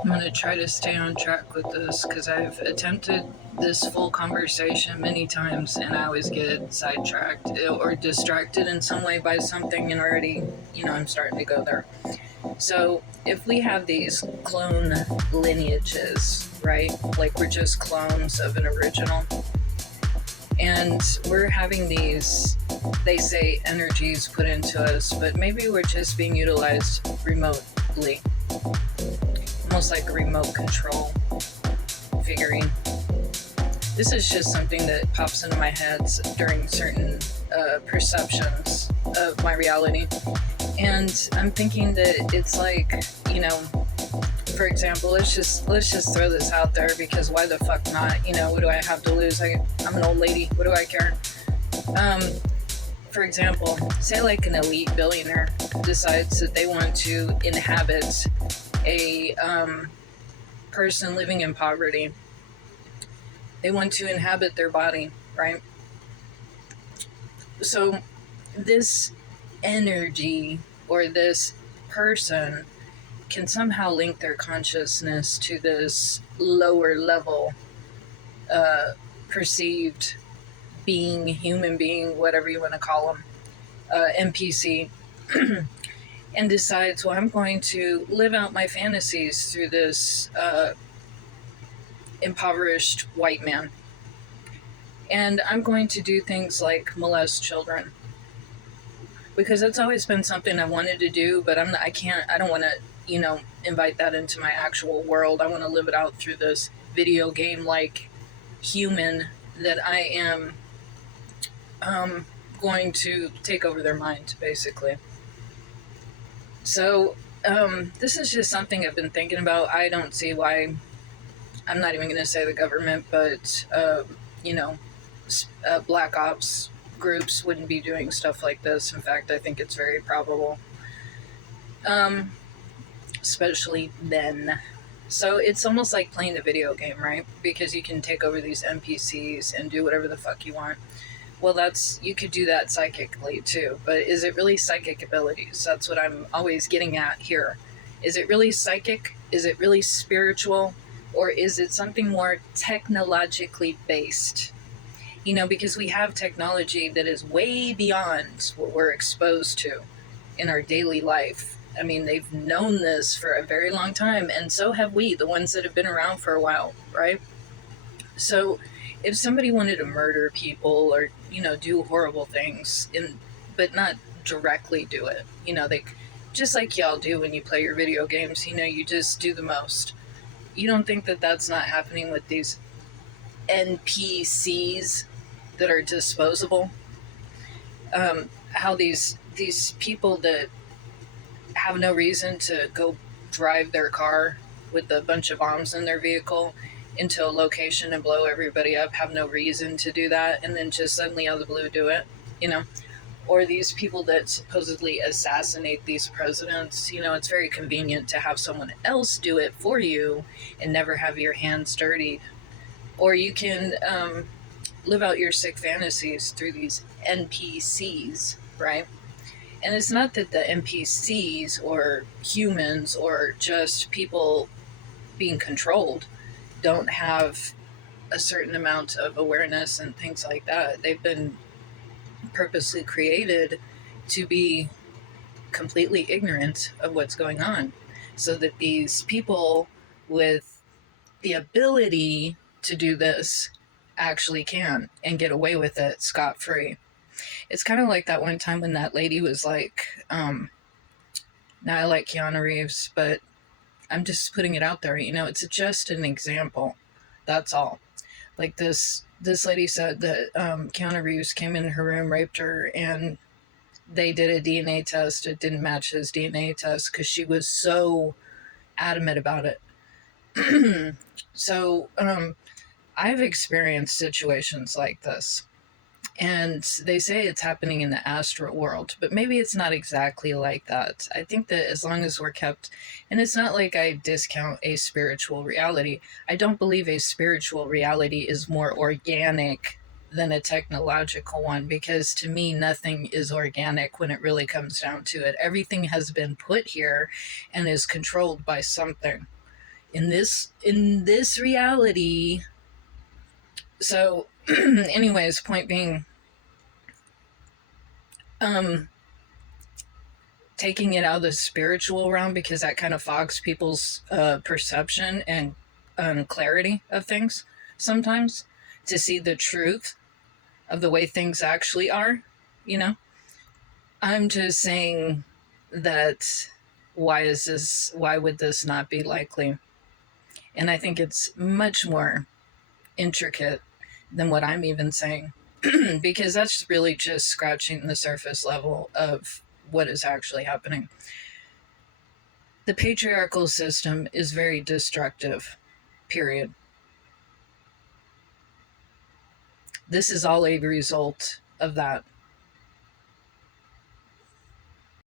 I'm going to try to stay on track with this because I've attempted this full conversation many times and I always get sidetracked or distracted in some way by something, and already, I'm starting to go there. So, if we have these clone lineages, right? Like we're just clones of an original, and we're having these, they say, energies put into us, but maybe we're just being utilized remotely, almost like a remote control figurine. This is just something that pops into my head during certain perceptions of my reality. And I'm thinking that it's like, for example, let's just throw this out there, because why the fuck not? What do I have to lose? I'm an old lady. What do I care? Um, for example, say like an elite billionaire decides that they want to inhabit a person living in poverty. They want to inhabit their body, right? So this energy or this person can somehow link their consciousness to this lower level uh, perceived being, human being, whatever you want to call them, NPC, and decides, well, I'm going to live out my fantasies through this impoverished white man. And I'm going to do things like molest children, because that's always been something I wanted to do, but I can't, I don't want to, invite that into my actual world. I want to live it out through this video game like human that I am going to take over their mind, basically. So, this is just something I've been thinking about. I don't see why, I'm not even going to say the government, but, you know, black ops groups wouldn't be doing stuff like this. In fact, I think it's very probable, um, especially then. So it's almost like playing a video game, right? Because you can take over these NPCs and do whatever the fuck you want. Well, you could do that psychically too, but is it really psychic abilities? That's what I'm always getting at here. Is it really psychic? Is it really spiritual? Or is it something more technologically based? Because we have technology that is way beyond what we're exposed to in our daily life. I mean, they've known this for a very long time, and so have we, the ones that have been around for a while, right? So, if somebody wanted to murder people or, do horrible things, but not directly do it, they just like y'all do when you play your video games, you just do the most. You don't think that that's not happening with these NPCs that are disposable? How these people that have no reason to go drive their car with a bunch of bombs in their vehicle into a location and blow everybody up have no reason to do that, and then just suddenly out of the blue do it, you know? Or these people that supposedly assassinate these presidents, it's very convenient to have someone else do it for you and never have your hands dirtied. Or you can live out your sick fantasies through these NPCs, right? And it's not that the NPCs or humans or just people being controlled don't have a certain amount of awareness and things like that. They've been purposely created to be completely ignorant of what's going on, so that these people with the ability to do this actually can and get away with it scot free. It's kind of like that one time when that lady was like, now I like Keanu Reeves, but I'm just putting it out there, it's just an example. That's all. Like this lady said that Keanu Reeves came in her room, raped her, and they did a DNA test. It didn't match his DNA test because she was so adamant about it. So I've experienced situations like this. And they say it's happening in the astral world, but maybe it's not exactly like that. I think that as long as we're kept, and it's not like I discount a spiritual reality. I don't believe a spiritual reality is more organic than a technological one, because to me, nothing is organic when it really comes down to it. Everything has been put here and is controlled by something. in this reality. So anyways, point being, um taking it out of the spiritual realm, because that kind of fogs people's perception and clarity of things sometimes, to see the truth of the way things actually are, you know. I'm just saying that, why would this not be likely? And I think it's much more intricate than what I'm even saying, because that's really just scratching the surface level of what is actually happening. The patriarchal system is very destructive, period. This is all a result of that.